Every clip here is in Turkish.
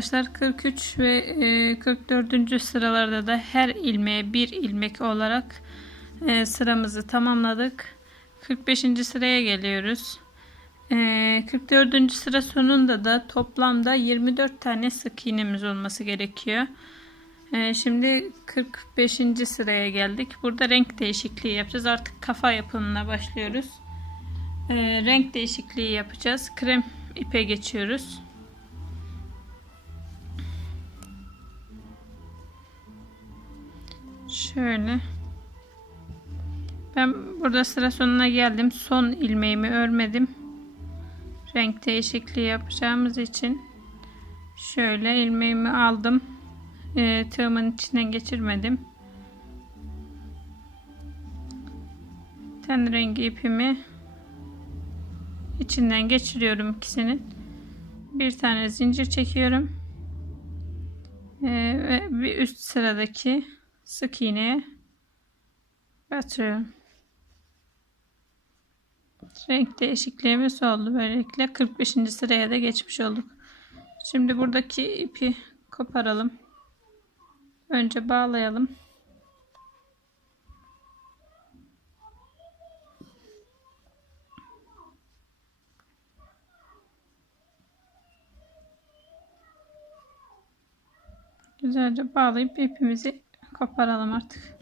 arkadaşlar, 43 ve 44. sıralarda da her ilmeğe bir ilmek olarak sıramızı tamamladık. 45. sıraya geliyoruz. 44. sıra sonunda da toplamda 24 tane sık iğnemiz olması gerekiyor. Şimdi 45. sıraya geldik. Burada renk değişikliği yapacağız. Artık kafa yapımına başlıyoruz. Renk değişikliği yapacağız. Krem ipe geçiyoruz. Şöyle. Ben burada sıra sonuna geldim. Son ilmeğimi örmedim. Renk değişikliği yapacağımız için şöyle ilmeğimi aldım. Tığımın içinden geçirmedim. Ten rengi ipimi içinden geçiriyorum ikisinin. Bir tane zincir çekiyorum. Ve bir üst sıradaki sık iğneye batırıyorum. Renk değişikliğimiz oldu. Böylelikle 45. sıraya da geçmiş olduk. Şimdi buradaki ipi koparalım. Önce bağlayalım. Güzelce bağlayıp ipimizi koparalım artık.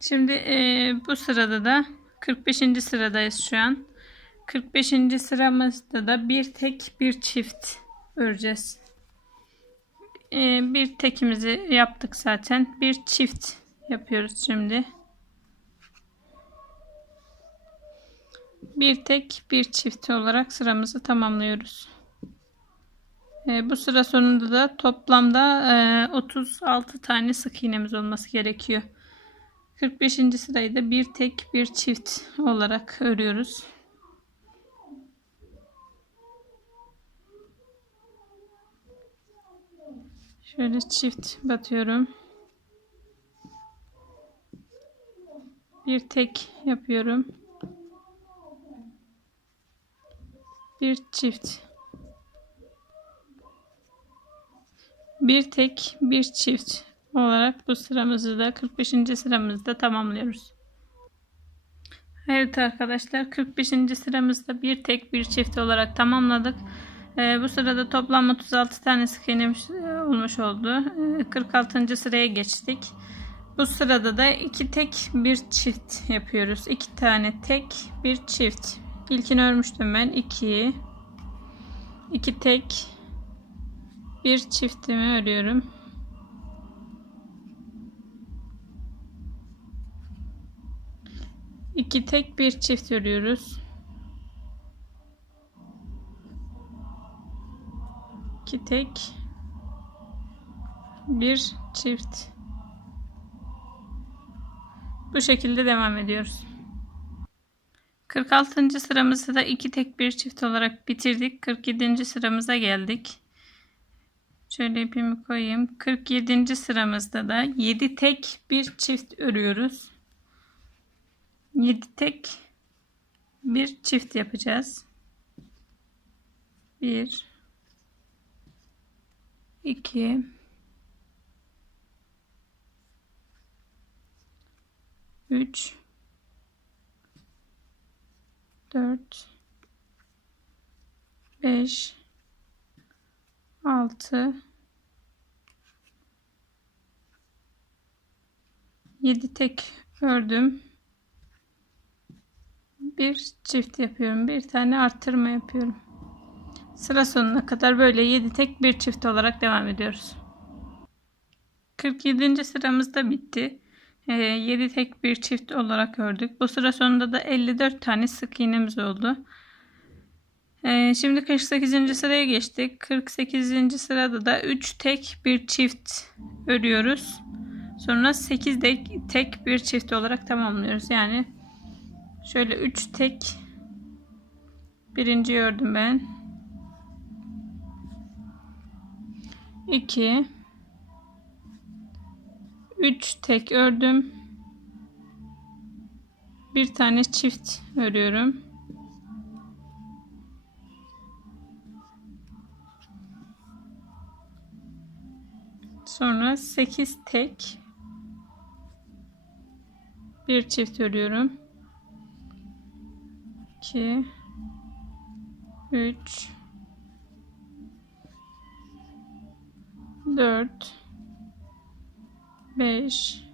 Şimdi bu sırada da 45. sıradayız şu an. 45. sıramızda da bir tek bir çift öreceğiz. Bir tekimizi yaptık zaten. Bir çift yapıyoruz şimdi. Bir tek bir çift olarak sıramızı tamamlıyoruz. Bu sıra sonunda da toplamda 36 tane sık iğnemiz olması gerekiyor. 45. sırayı da bir tek bir çift olarak örüyoruz. Şöyle çift batıyorum. Bir tek yapıyorum. Bir çift. Bir tek bir çift olarak bu sıramızı da 45. sıramızda tamamlıyoruz. Evet arkadaşlar, 45. sıramızda bir tek bir çift olarak tamamladık. Bu sırada toplam 36 tane sık iğnemiz olmuş oldu. 46. sıraya geçtik. Bu sırada da iki tek bir çift yapıyoruz. İki tane tek bir çift. İlkini örmüştüm ben. İki tek bir çiftimi örüyorum. İki tek bir çift örüyoruz. İki tek bir çift. Bu şekilde devam ediyoruz. 46. sıramızı da iki tek bir çift olarak bitirdik. 47. sıramıza geldik. Şöyle ipimi koyayım. 47. sıramızda da 7 tek bir çift örüyoruz. 7 tek bir çift yapacağız. 1 2 3 4 5 6 7 tek ördüm. Bir çift yapıyorum. Bir tane arttırma yapıyorum. Sıra sonuna kadar böyle 7 tek bir çift olarak devam ediyoruz. 47. sıramız da bitti. 7 tek bir çift olarak ördük. Bu sıra sonunda da 54 tane sık iğnemiz oldu. Şimdi 48. sıraya geçtik. 48. sırada da 3 tek bir çift örüyoruz. Sonra 8 tek bir çift olarak tamamlıyoruz. Yani şöyle 3 tek birinci ördüm ben. 2 3 tek ördüm. bir tane çift örüyorum. Sonra 8 tek bir çift örüyorum. 2 3 4 5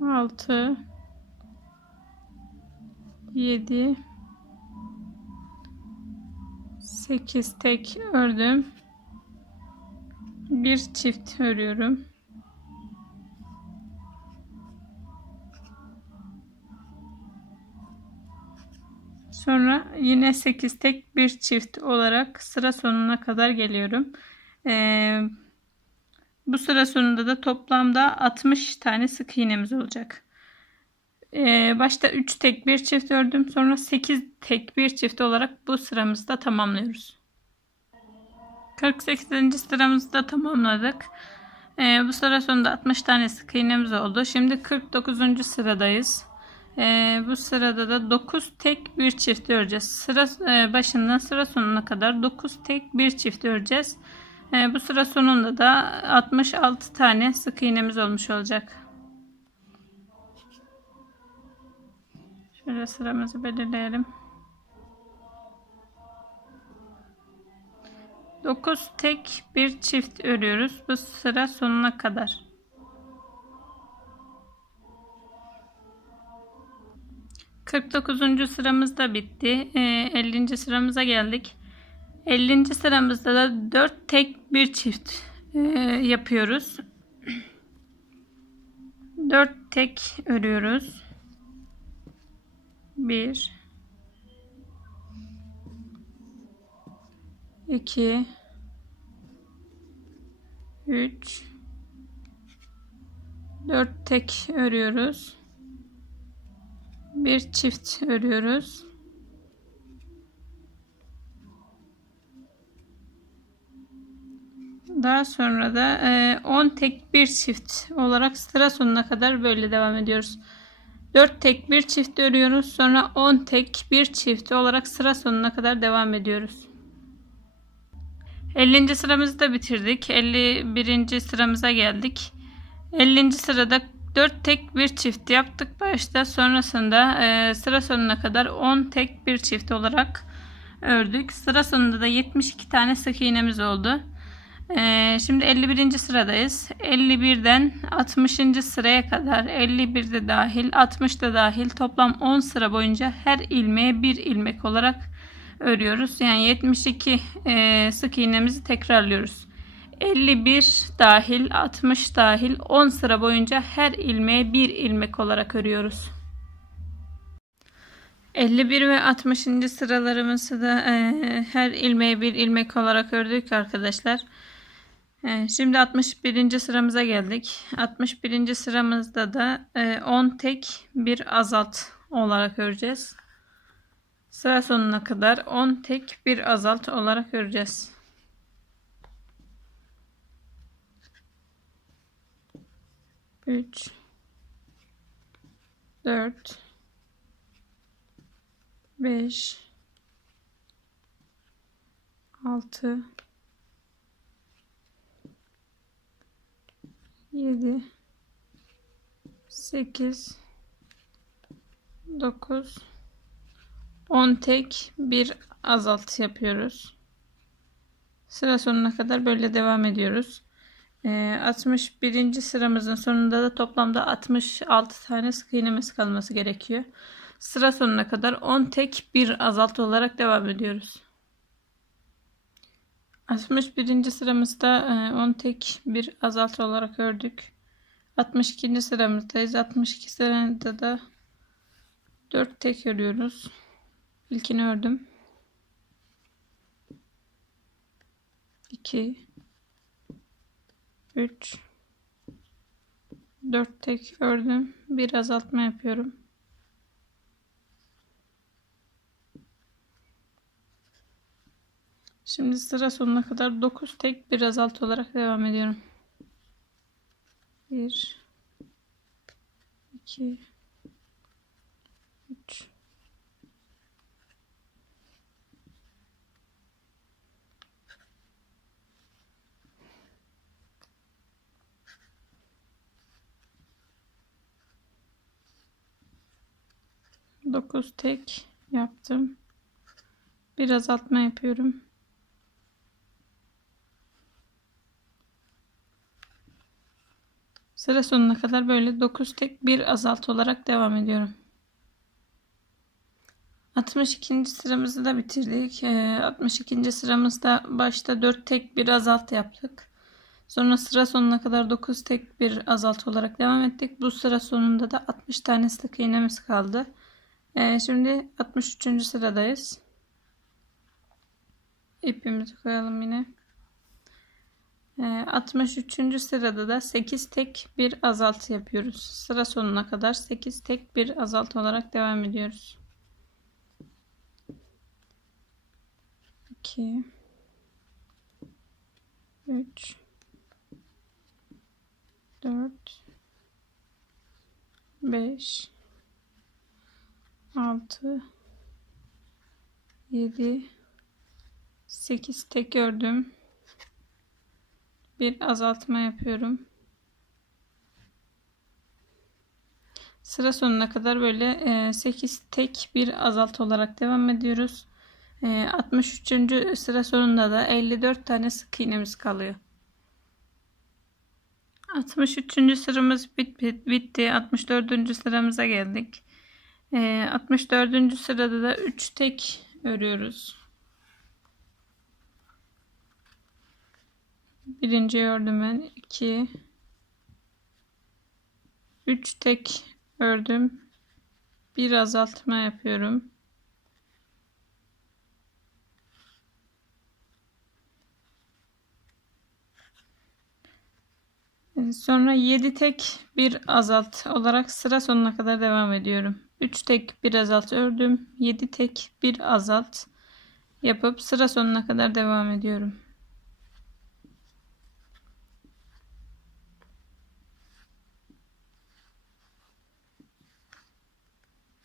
6 7 8 tek ördüm. Bir çift örüyorum. Sonra yine 8 tek bir çift olarak sıra sonuna kadar geliyorum. Bu sıra sonunda da toplamda 60 tane sık iğnemiz olacak. Başta 3 tek bir çift ördüm. Sonra 8 tek bir çift olarak bu sıramızı da tamamlıyoruz. 48. sıramızı da tamamladık. Bu sıra sonunda 60 tane sık iğnemiz oldu. Şimdi 49. sıradayız. Bu sırada da 9 tek bir çift öreceğiz. Sıra başından sıra sonuna kadar 9 tek bir çift öreceğiz. Bu sıra sonunda da 66 tane sık iğnemiz olmuş olacak. Şöyle sıramızı belirleyelim. 9 tek bir çift örüyoruz bu sıra sonuna kadar. ...49. sıramız da bitti. 50. sıramıza geldik. 50. sıramızda da 4 tek bir çift yapıyoruz. 4 tek örüyoruz. 1 2 3 4 tek örüyoruz. Bir çift örüyoruz. Daha sonra da 10 tek bir çift olarak sıra sonuna kadar böyle devam ediyoruz. 4 tek bir çift örüyoruz. Sonra 10 tek bir çift olarak sıra sonuna kadar devam ediyoruz. 50. sıramızı da bitirdik. 51. sıramıza geldik. 50. sırada 4 tek bir çift yaptık başta. Sonrasında sıra sonuna kadar 10 tek bir çift olarak ördük. Sıra sonunda da 72 tane sık iğnemiz oldu. Şimdi 51. sıradayız. 51'den 60. sıraya kadar 51 de dahil 60 da dahil toplam 10 sıra boyunca her ilmeğe bir ilmek olarak örüyoruz. Yani 72 sık iğnemizi tekrarlıyoruz. 51 dahil 60 dahil 10 sıra boyunca her ilmeğe bir ilmek olarak örüyoruz. 51 ve 60. sıralarımızı da her ilmeğe bir ilmek olarak ördük arkadaşlar. Şimdi 61. sıramıza geldik. 61. sıramızda da 10 tek bir azalt olarak öreceğiz. Sıra sonuna kadar 10 tek bir azalt olarak öreceğiz. Üç, 4, 5, 6, 7, 8, 9, 10 tek bir azalt yapıyoruz. Sıra sonuna kadar böyle devam ediyoruz. 61. sıramızın sonunda da toplamda 66 tane sık iğnemiz kalması gerekiyor. Sıra sonuna kadar 10 tek bir azalt olarak devam ediyoruz. 61. sıramızda 10 tek bir azalt olarak ördük. 62. sıramızdayız. 62 sırada da 4 tek örüyoruz. İlkini ördüm. 2 3 4 tek ördüm. Bir azaltma yapıyorum. Şimdi sıra sonuna kadar 9 tek bir azaltı olarak devam ediyorum. 1 2 9 tek yaptım. Bir azaltma yapıyorum. Sıra sonuna kadar böyle 9 tek bir azalt olarak devam ediyorum. 62. sıramızı da bitirdik. 62. sıramızda başta 4 tek bir azalt yaptık. Sonra sıra sonuna kadar 9 tek bir azalt olarak devam ettik. Bu sıra sonunda da 60 tane sık iğnemiz kaldı. Şimdi 63. sıradayız. İpimizi koyalım yine. 63. sırada da 8 tek bir azalt yapıyoruz. Sıra sonuna kadar 8 tek bir azalt olarak devam ediyoruz. 2 3 4 5 6 7 8 tek ördüm. Bir azaltma yapıyorum. Sıra sonuna kadar böyle 8 tek bir azalt olarak devam ediyoruz. 63. sıra sonunda da 54 tane sık iğnemiz kalıyor. 63. sıramız bitti. 64. sıramıza geldik. 64. sırada da 3 tek örüyoruz. Birinci ördüm ben. 2 3 tek ördüm. Bir azaltma yapıyorum. Sonra 7 tek bir azalt olarak sıra sonuna kadar devam ediyorum. 3 tek bir azalt ördüm. 7 tek bir azalt yapıp sıra sonuna kadar devam ediyorum.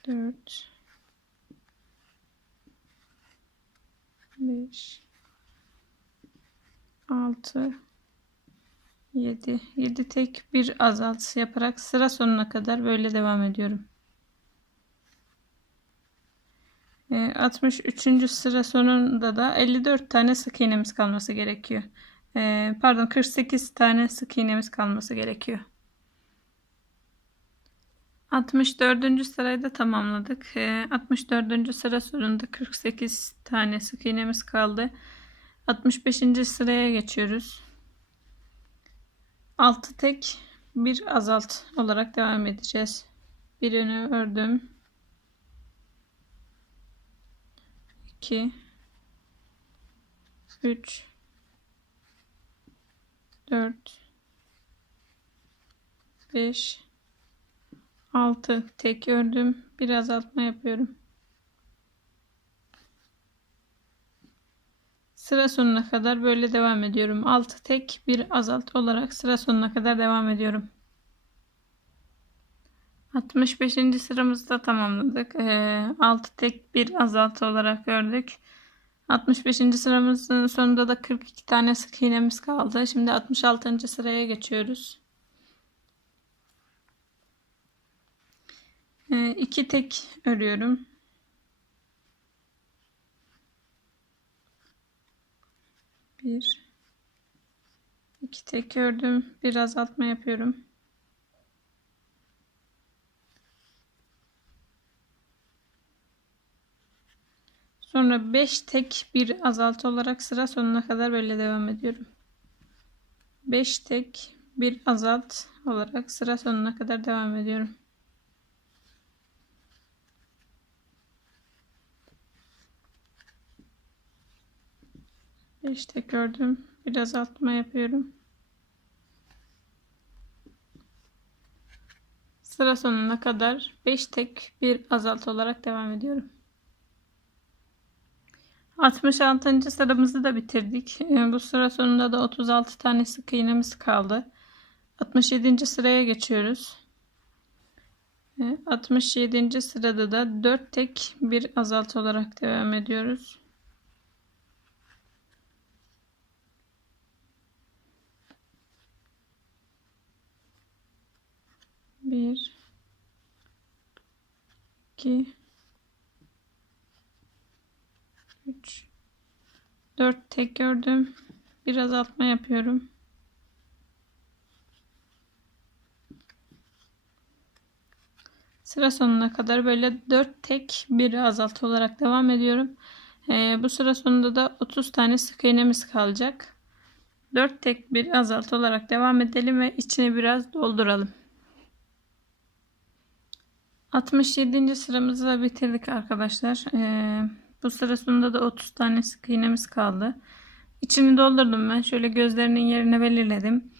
4 5 6 7 tek bir azalt yaparak sıra sonuna kadar böyle devam ediyorum. 63. sıra sonunda da 54 tane sık iğnemiz kalması gerekiyor. Pardon, 48 tane sık iğnemiz kalması gerekiyor. 64. sırayı da tamamladık. 64. sıra sonunda 48 tane sık iğnemiz kaldı. 65. sıraya geçiyoruz. 6 tek bir azalt olarak devam edeceğiz. Birini ördüm. 2 3 4 5 6 tek ördüm. Bir azaltma yapıyorum. Sıra sonuna kadar böyle devam ediyorum. 6 tek bir azalt olarak sıra sonuna kadar devam ediyorum. 65. sıramızda tamamladık. 6 tek bir azalt olarak ördük. 65. sıramızın sonunda da 42 tane sık iğnemiz kaldı. Şimdi 66. sıraya geçiyoruz. 2 tek örüyorum. 1 2 tek ördüm. Bir azaltma yapıyorum. Sonra 5 tek bir azaltı olarak sıra sonuna kadar böyle devam ediyorum. 5 tek bir azalt olarak sıra sonuna kadar devam ediyorum. Beş tek ördüm. Bir azaltma yapıyorum. Sıra sonuna kadar 5 tek bir azaltı olarak devam ediyorum. 66. sıramızı da bitirdik. Bu sıra sonunda da 36 tane sık iğnemiz kaldı. 67. sıraya geçiyoruz. 67. sırada da 4 tek bir azaltı olarak devam ediyoruz. Bir, iki, 4 tek ördüm. Bir azaltma yapıyorum. Sıra sonuna kadar böyle 4 tek bir azaltı olarak devam ediyorum. Bu sıra sonunda da 30 tane sık iğnemiz kalacak. 4 tek bir azaltı olarak devam edelim ve içine biraz dolduralım. 67. sıramızı da bitirdik arkadaşlar. Bu sıra sonunda da 30 tane sık iğnemiz kaldı. İçini doldurdum ben. Şöyle gözlerinin yerini belirledim.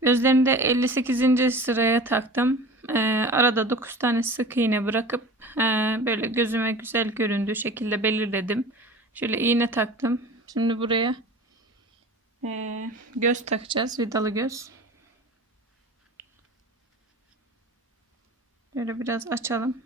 Gözlerini de 58. sıraya taktım. Arada 9 tane sık iğne bırakıp böyle gözüme güzel göründüğü şekilde belirledim. Şöyle iğne taktım. Şimdi buraya göz takacağız. Vidalı göz. Böyle biraz açalım.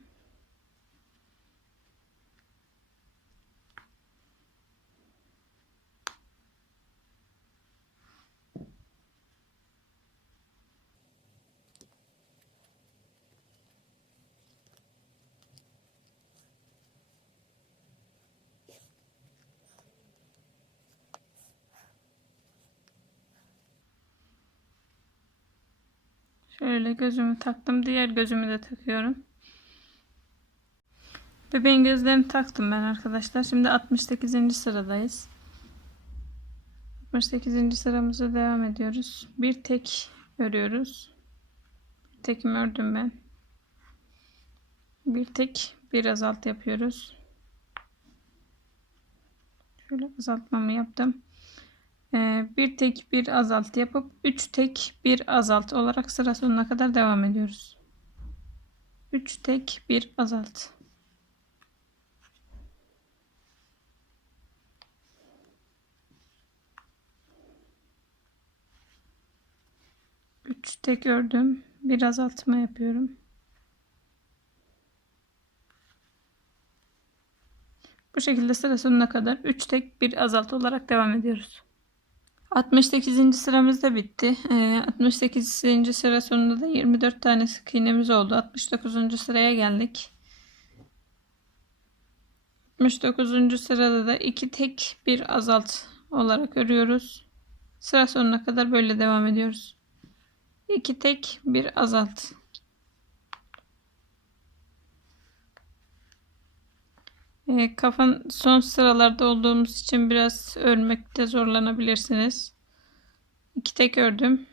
Şöyle gözümü taktım. Diğer gözümü de takıyorum. Bebeğin gözlerini taktım ben arkadaşlar. Şimdi 68. sıradayız. 68. sıramıza devam ediyoruz. Bir tek örüyoruz. Bir tekimi ördüm ben. Bir tek bir azalt yapıyoruz. Şöyle azaltmamı yaptım. Bir tek bir azalt yapıp 3 tek bir azalt olarak sıra sonuna kadar devam ediyoruz. 3 tek bir azalt. 3 tek ördüm. Bir azaltma yapıyorum. Bu şekilde sıra sonuna kadar 3 tek bir azaltı olarak devam ediyoruz. 68. sıramız da bitti. 68. sıra sonunda da 24 tane sık iğnemiz oldu. 69. sıraya geldik. 69. sırada da 2 tek bir azalt olarak örüyoruz. Sıra sonuna kadar böyle devam ediyoruz. 2 tek bir azalt. Kafan son sıralarda olduğumuz için biraz örmekte zorlanabilirsiniz. 2 tek ördüm.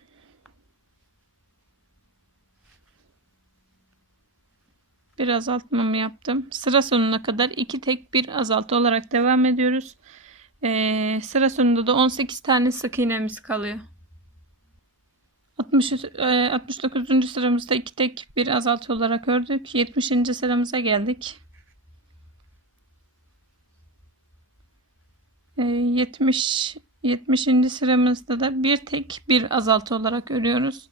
Bir azaltmamı yaptım. Sıra sonuna kadar 2 tek bir azaltı olarak devam ediyoruz. Sıra sonunda da 18 tane sık iğnemiz kalıyor. 69. sıramızda 2 tek bir azaltı olarak ördük. 70. sıramıza geldik. 70. sıramızda da bir tek bir azaltı olarak örüyoruz.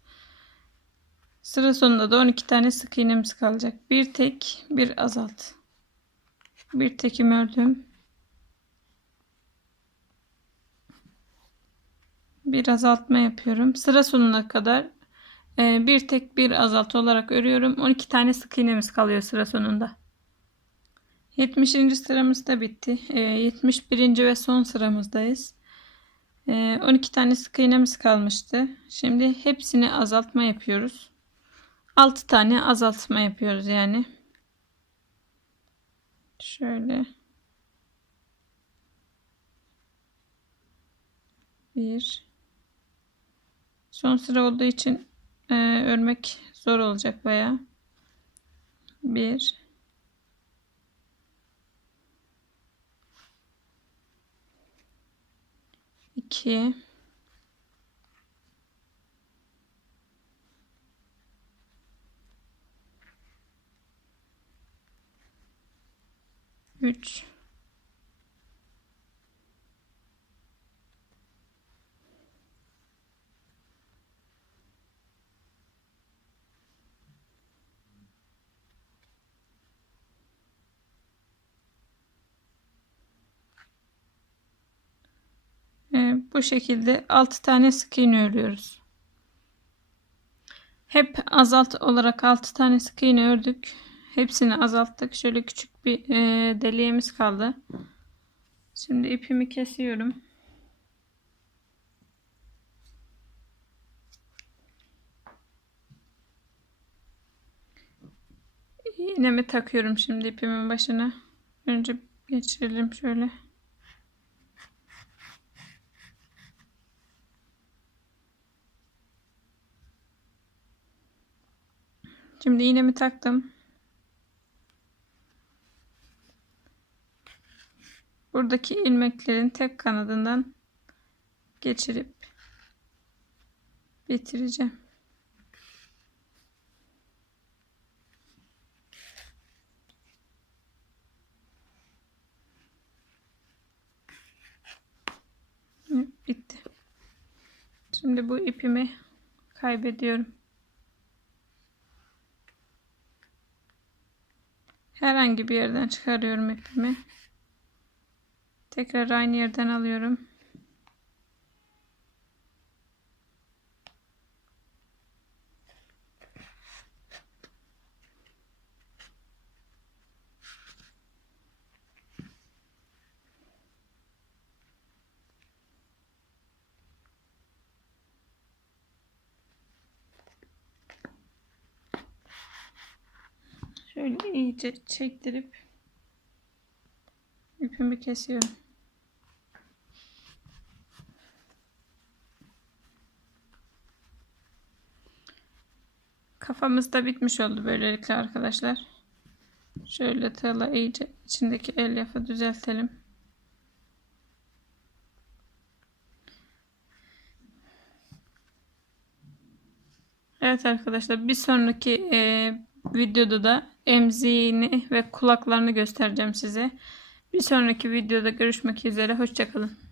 Sıra sonunda da 12 tane sık iğnemiz kalacak. Bir tek bir azalt. Bir tekimi ördüm. Bir azaltma yapıyorum. Sıra sonuna kadar bir tek bir azaltı olarak örüyorum. 12 tane sık iğnemiz kalıyor sıra sonunda. 70. sıramız da bitti. 71. ve son sıramızdayız. 12 tane sık iğnemiz kalmıştı. Şimdi hepsini azaltma yapıyoruz. 6 tane azaltma yapıyoruz yani. Şöyle. 1. Son sıra olduğu için örmek zor olacak bayağı. 1. 2. 3. 4. Bu şekilde 6 tane sık iğne örüyoruz. Hep azalt olarak 6 tane sık iğne ördük. Hepsini azalttık. Şöyle küçük bir deliğimiz kaldı. Şimdi ipimi kesiyorum. iğnemi takıyorum şimdi ipimin başına. Önce geçirelim şöyle. Şimdi iğnemi taktım. Buradaki ilmeklerin tek kanadından geçirip bitireceğim. Bitti. Şimdi bu ipimi kaybediyorum. Herhangi bir yerden çıkarıyorum ipimi. Tekrar aynı yerden alıyorum. Şöyle iyice çektirip ipimi kesiyorum. Kafamız da bitmiş oldu böylelikle arkadaşlar. Şöyle tığla iyice içindeki elyafı düzeltelim. Evet arkadaşlar, bir sonraki videoda da emziğini ve kulaklarını göstereceğim size. Bir sonraki videoda görüşmek üzere. Hoşça kalın.